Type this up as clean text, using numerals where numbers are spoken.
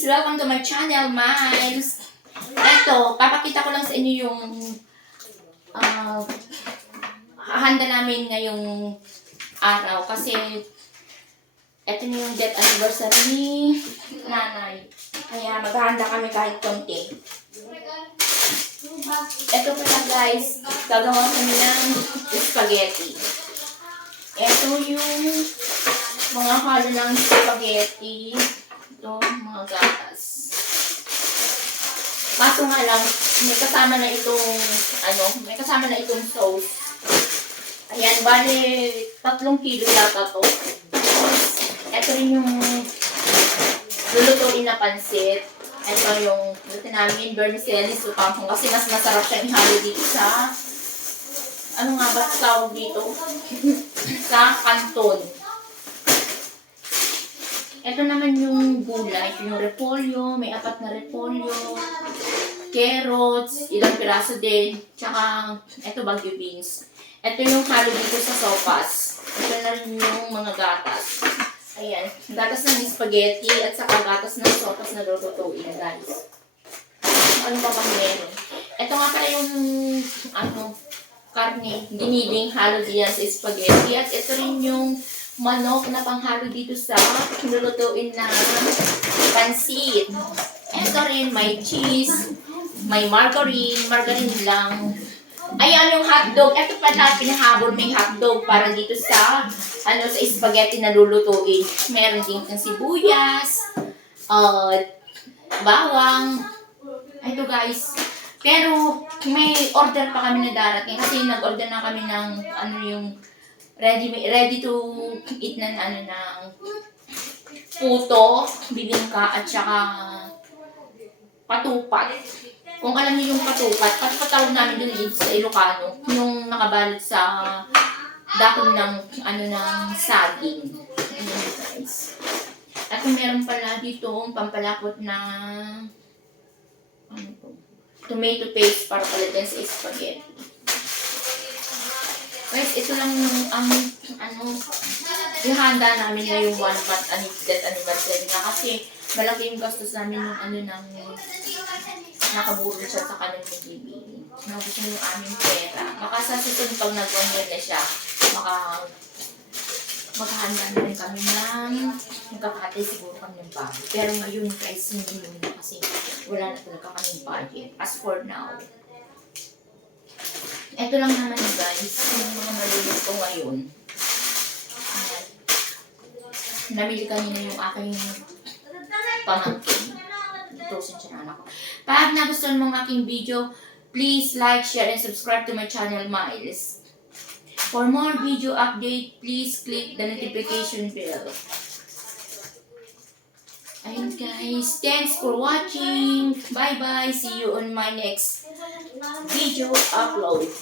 guys! Welcome to my channel, Miles! Ito, papakita ko lang sa inyo yung hahanda namin ngayong araw kasi ito na yung death anniversary ni nanay. Kaya maghahanda kami kahit konti. Ito pala guys, gagawa kami ng spaghetti. Ito yung mga halo ng spaghetti. Ito, mga gatas. Kaso nga lang, may kasama na itong sauce. Ayan, bale, 3 kilo yata to. Ito rin yung lulutuin na pansit. Ito yung luto namin, vermicelli supang kasi mas masarap siya ihalo dito sa ano nga ba tawag dito? Sa kanton. Ito naman yung gulay. Ito yung repolyo. May 4 na repolyo. Carrots. Ilang piraso din. Tsaka, ito bagyo beans. Ito yung halo dito sa sopas. Ito na rin yung mga gatas. Ayan. Gatas ng spaghetti at saka gatas ng sopas na lulutuin, guys. Ano pa bang meron? Ito nga pala yung karne. Giniling halo diyan sa spaghetti. At ito rin yung manok na panghalo dito sa lulutuin na pansit. Ito rin, may cheese, may margarine lang. Ayan yung hotdog. Ito pala, pinahabol may hotdog para dito sa sa spaghetti na lulutuin. Meron din ng sibuyas, bawang. Ito guys. Pero may order pa kami na darating kasi nag-order na kami ng yung ready to eat na ng puto, bibingka at saka patupat. Kung alam niyo yung patupat, patawag namin dun sa Ilocano, yung nakabalot sa dahon ng ng saging. Ayan guys. At meron pala dito pampalapot na tomato paste para palitan sa spaghetti. Guys, ito lang yung ihanda namin ngayong 1 month death anniversary na kasi malaki yung gastos namin ng nakaburol siya sa kanong bibili. Nabos na yung aming pera. Baka sa susunod pag nag-1 year na siya, maghahanda na rin kami magkakatay siguro kami ng bago. Pero ngayon guys, hindi muna kasi wala na talaga kaming budget. As for now, ito lang naman guys, yung mga malulog ko ngayon. Ayan. Namili kanina yung aking pamangkin. Itusin siya na anak ko. Pag nagustuhan mo ang aking video, please like, share, and subscribe to my channel, Miles. For more video update, please click the notification bell. Ayun guys, thanks for watching. Bye-bye. See you on my next video upload.